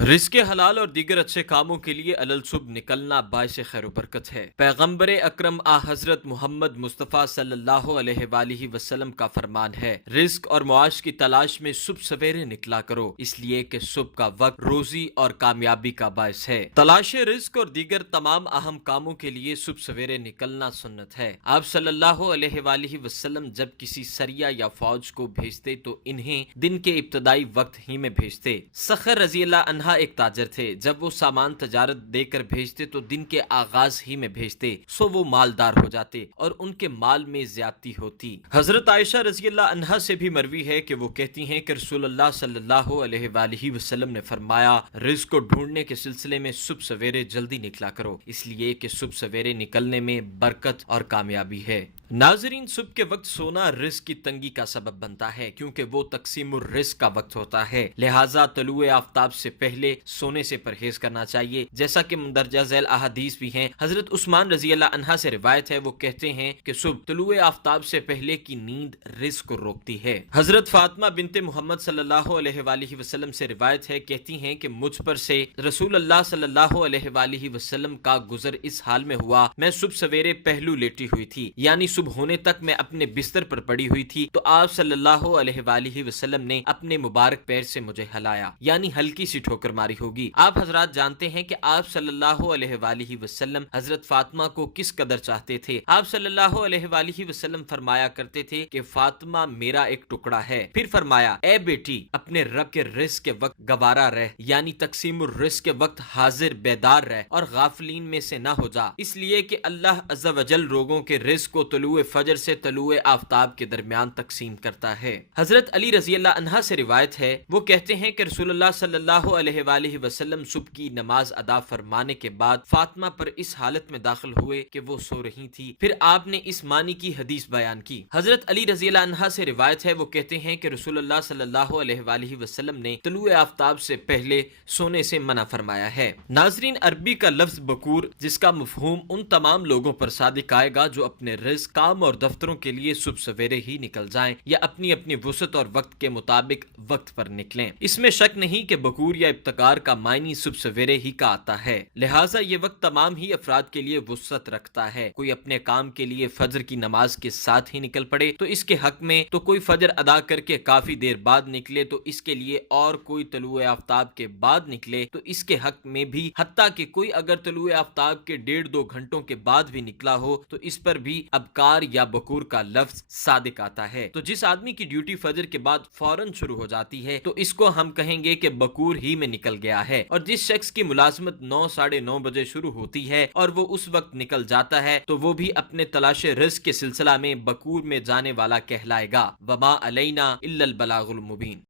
رزق حلال اور دیگر اچھے کاموں کے لیے علل صبح نکلنا باعث خیر و برکت ہے۔ پیغمبر اکرم حضرت محمد مصطفیٰ صلی اللہ علیہ وآلہ وسلم کا فرمان ہے، رزق اور معاش کی تلاش میں صبح سویرے نکلا کرو، اس لیے کہ صبح کا وقت روزی اور کامیابی کا باعث ہے۔ تلاش رزق اور دیگر تمام اہم کاموں کے لیے صبح سویرے نکلنا سنت ہے۔ آپ صلی اللہ علیہ وآلہ وسلم جب کسی سریہ یا فوج کو بھیجتے تو انہیں دن کے ابتدائی وقت ہی میں بھیجتے۔ سخر رضی اللہ عنہ ایک تاجر تھے، جب وہ سامان تجارت دے کر بھیجتے تو دن کے آغاز ہی میں بھیجتے، سو وہ مالدار ہو جاتے اور ان کے مال میں زیادتی ہوتی۔ حضرت عائشہ رضی اللہ عنہا سے بھی مروی ہے کہ وہ کہتی ہیں کہ رسول اللہ صلی اللہ علیہ وآلہ وسلم نے فرمایا، رزق کو ڈھونڈنے کے سلسلے میں صبح سویرے جلدی نکلا کرو، اس لیے کہ صبح سویرے نکلنے میں برکت اور کامیابی ہے۔ ناظرین، صبح کے وقت سونا رزق کی تنگی کا سبب بنتا ہے، کیونکہ وہ تقسیم الرزق کا وقت ہوتا ہے، لہٰذا طلوع آفتاب سے پہلے سونے سے پرہیز کرنا چاہیے، جیسا کہ مندرجہ ذیل احادیث بھی ہیں۔ حضرت عثمان رضی اللہ عنہ سے روایت ہے، وہ کہتے ہیں کہ صبح طلوع آفتاب سے پہلے کی نیند رزق کو روکتی ہے۔ حضرت فاطمہ بنت محمد صلی اللہ علیہ وآلہ وسلم سے روایت ہے، کہتی ہیں کہ مجھ پر سے رسول اللہ صلی اللہ علیہ وآلہ وسلم کا گزر اس حال میں ہوا، میں صبح سویرے پہلو لیٹی ہوئی تھی، یعنی صبح ہونے تک میں اپنے بستر پر پڑی ہوئی تھی، تو آپ صلی اللہ علیہ وآلہ وسلم نے اپنے مبارک پیر سے مجھے ہلایا، یعنی ہلکی سی ٹھوکر ماری ہوگی۔ آپ حضرات جانتے ہیں کہ آپ صلی اللہ علیہ وآلہ وسلم حضرت فاطمہ کو کس قدر چاہتے تھے۔ آپ صلی اللہ علیہ وآلہ وسلم فرمایا کرتے تھے کہ فاطمہ میرا ایک ٹکڑا ہے، پھر فرمایا، اے بیٹی، اپنے رب کے رزق کے وقت گوارا رہ، یعنی تقسیم الرزق کے وقت حاضر بیدار رہ اور غافلین میں سے نہ ہو جا، اس لیے کہ اللہ عز و جل لوگوں کے رزق کو طلوع فجر سے طلوع آفتاب کے درمیان تقسیم کرتا ہے۔ حضرت علی رضی اللہ عنہ سے روایت ہے، وہ کہتے ہیں کہ رسول اللہ صلی اللہ علیہ وآلہ وسلم صبح کی نماز ادا فرمانے کے بعد فاطمہ پر اس حالت میں داخل ہوئے کہ وہ سو رہی تھی، پھر آپ نے اس معنی کی حدیث بیان کی۔ حضرت علی رضی اللہ عنہ سے روایت ہے، وہ کہتے ہیں کہ رسول اللہ صلی اللہ علیہ وآلہ وسلم نے طلوع آفتاب سے پہلے سونے سے منع فرمایا ہے۔ ناظرین، عربی کا لفظ بکور، جس کا مفہوم ان تمام لوگوں پر صادق آئے گا جو اپنے رزق، کام اور دفتروں کے لیے صبح سویرے ہی نکل جائیں یا اپنی اپنی وسعت اور وقت کے مطابق وقت پر نکلیں۔ اس میں شک نہیں کہ بکور یا ابتکار کا معنی صبح سویرے ہی کا آتا ہے، لہٰذا یہ وقت تمام ہی افراد کے لیے وسعت رکھتا ہے۔ کوئی اپنے کام کے لیے فجر کی نماز کے ساتھ ہی نکل پڑے تو اس کے حق میں، تو کوئی فجر ادا کر کے کافی دیر بعد نکلے تو اس کے لیے، اور کوئی طلوع آفتاب کے بعد نکلے تو اس کے حق میں بھی، حتیٰ کہ کوئی اگر طلوع آفتاب کے 1.5-2 گھنٹوں کے بعد بھی نکلا ہو تو اس پر بھی ابکار یا بکور کا لفظ صادق آتا ہے۔ تو جس آدمی کی ڈیوٹی فجر کے بعد فوراً شروع ہو جاتی ہے تو اس کو ہم کہیں گے کہ بکور ہی میں نکل گیا ہے، اور جس شخص کی ملازمت 9-9:30 بجے شروع ہوتی ہے اور وہ اس وقت نکل جاتا ہے تو وہ بھی اپنے تلاش رزق کے سلسلہ میں بکور میں جانے والا کہلائے گا۔ وما علینا الا البلاغ المبین۔